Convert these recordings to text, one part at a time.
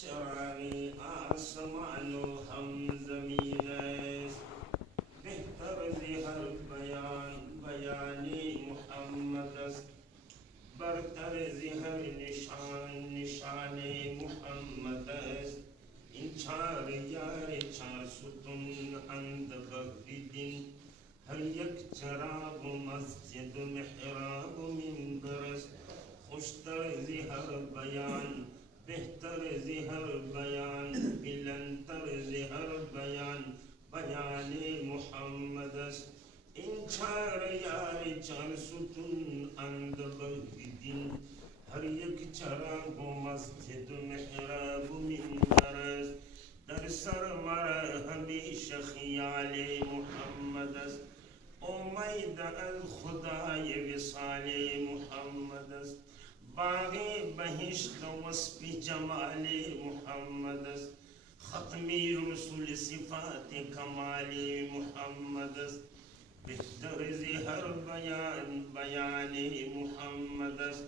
چراغ آسمان و ہم زمین است، بہتر ز ہر بیان بیان محمد است، برتر ز ہر نشان نشان محمد است. این چار یار چار ستون اند بغدین، ہر یک چراغ و مسجد و محراب و منبر است. خوشتر ز ہر بیان بہتر ز ہر بیان، بلندتر ز ہر بیان بیان محمد است. این چار یار چار ستون اند بغدین، ہر یک چراغ و مسجد و محراب و منبر است. در سر مرا ہمیشہ خیال محمد است، امید از خدای وصال محمد است. باغ بہشت وصف جمال محمد است، ختمی رسول صفات کمال محمد است. بہتر ز ہر بیان بیان محمد است.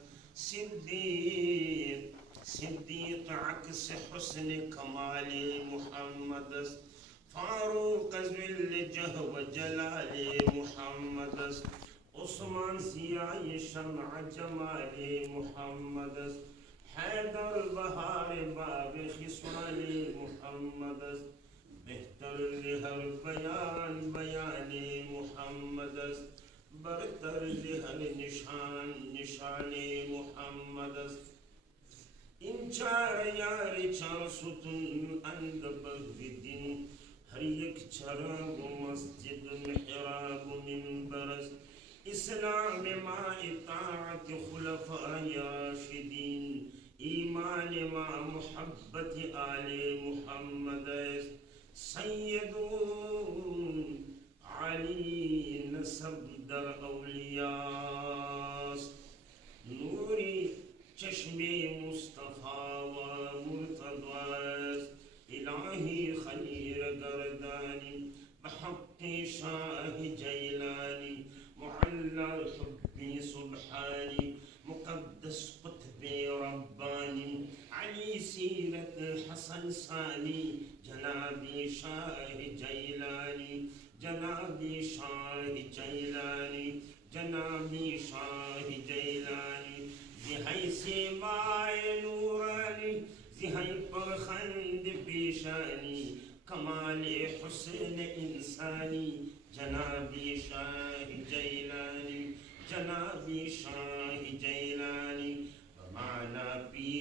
صدیق عکس حسن کمال محمد است. فاروق ذل جہ و جلال محمد است. عثمان سیاہ شمع جمال محمد است. حیدر بہار باغ خصال محمد است. بہتر ز ہر بیان بیان محمد است، برتر ز ہر نشان نشان محمد است. این چار یار چار ستون اند بغدین، ہر یک چراغ و مسجد محراب و منبر است. اسلام ما اطاعت خلفاء راشدین، ایمان ما محبت آل محمد است. سید علی نسب در اولیاء است، نوری چشم مصطفیٰ و مرتضی است. الہی خیر گردانی بحق شاہ جیلانی، معلی حبی سبحانی مقدس قطب ربانی. علی سیرت حسن ثانی جنابی شاہ جیلانی، جنابی شاہ جیلانی، جنابی شاہ جیلانی. زہی سیمائے نورانی، زہی پرخند پیشانی، کمال حسن انسانی. جنابی شاہ جیلانی، جنابی شاہ جیلانی. بمعنی پیر